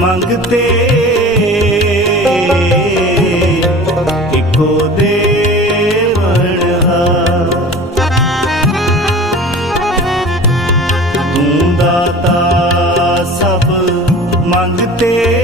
ਮੰਗਤੇ ਪ੍ਰਭ ਮੰਗਤੇ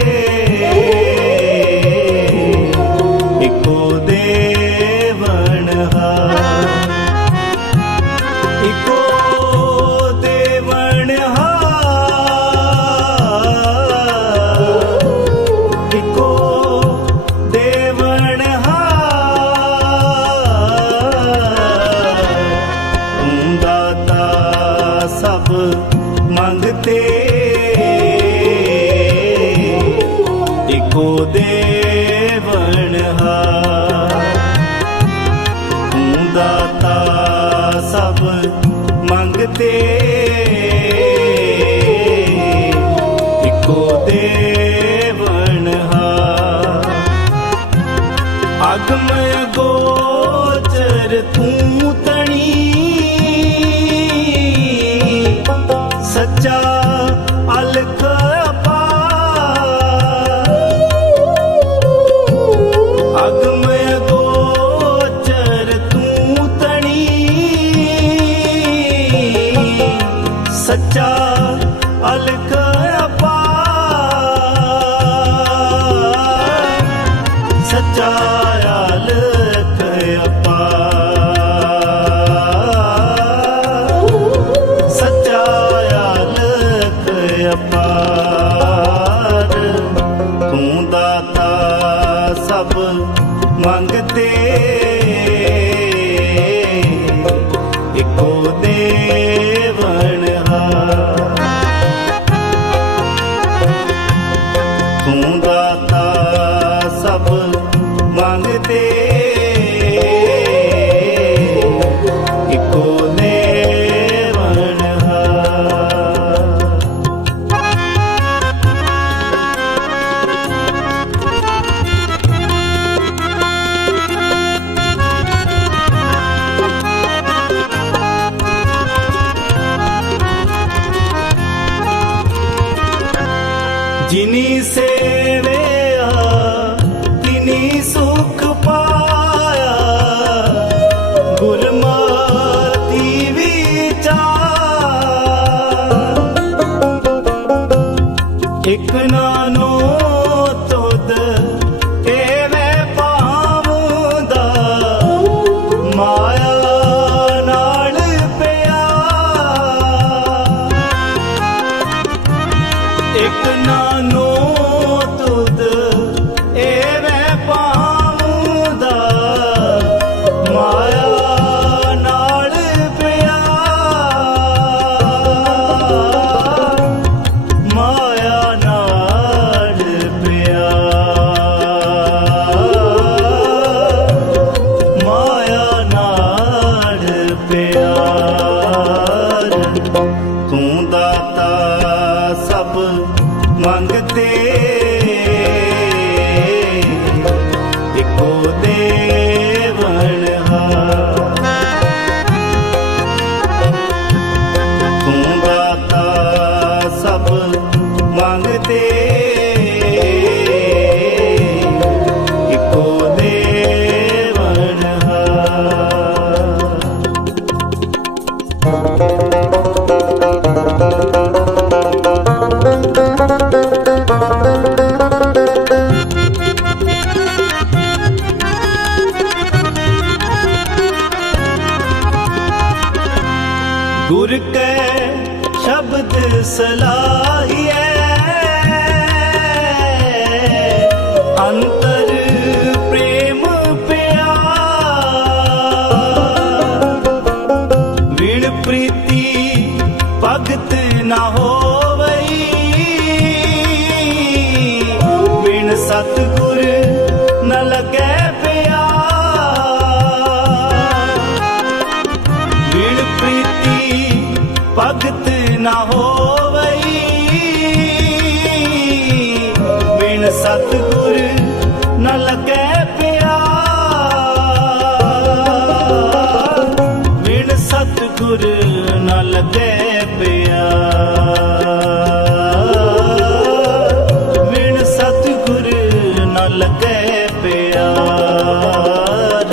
ਕੋ ਦੇਵਨਹਾ ਤੂੰ ਦਾਤਾ ਸਭ ਮੰਗਤੇ। ਇੱਕੋ ਦੇਵਨਹਾ ਅਗਮ ਗੋਚਰ ਤੂੰ एक नानो ਮੰਗਤੇ। ਇਕੋ ਦੇਵਨ ਹਾ ਤੂੰ ਦਾਤਾ ਸਭ ਮੰਗਤੇ। ਇਕੋ ਸਲਾਹੀਐ ਅੰਤਰ ਪ੍ਰੇਮ ਪਿਆਰ। ਪ੍ਰੀਤੀ ਭਗਤ ਨਾ ਹੋਵਈ। ਬਿਨ ਸਤਗੁਰ ਨ ਲਗੈ ਨੂਰ ਨਾ ਲੱਗੇ ਪਿਆ ਵਿਣ ਸਤਗੁਰ ਨਾ ਲੱਗੇ ਪਿਆਰ।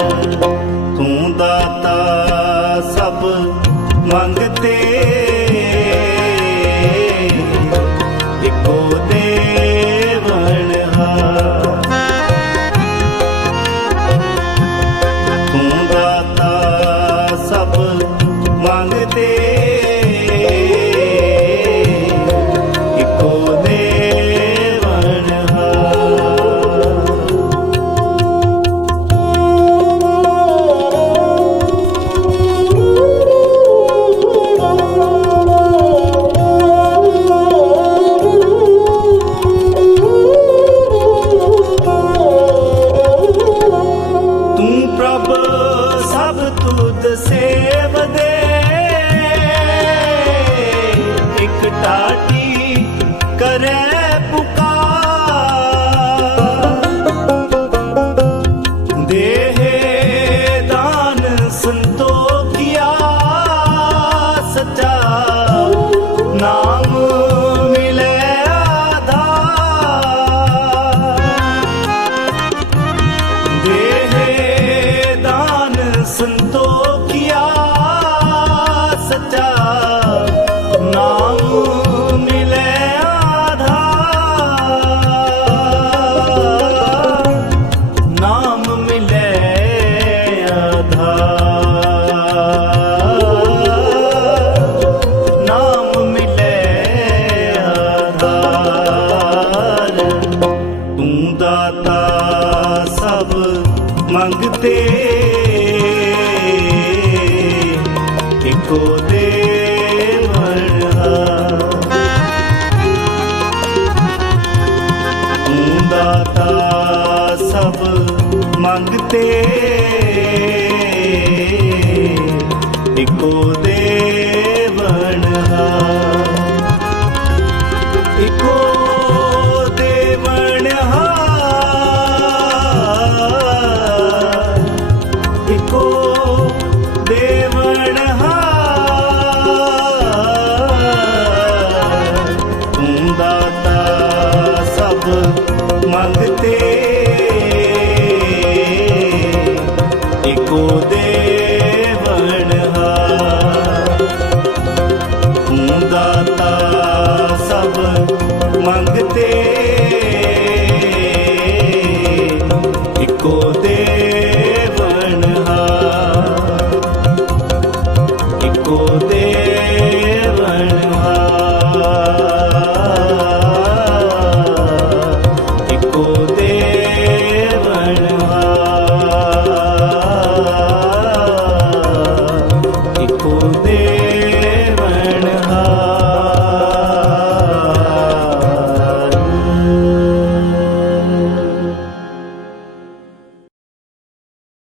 ਤੂੰ ਸਭ ਮੰਗ ਟਾਟੀ ਕਰੇ ਸੰਤੋਖਿਆ ਸਚਾ ਨਾਮ ਤੇ ਇੱਕੋ ਮੰਗਤੇ ਇੱਕੋ ਦੇ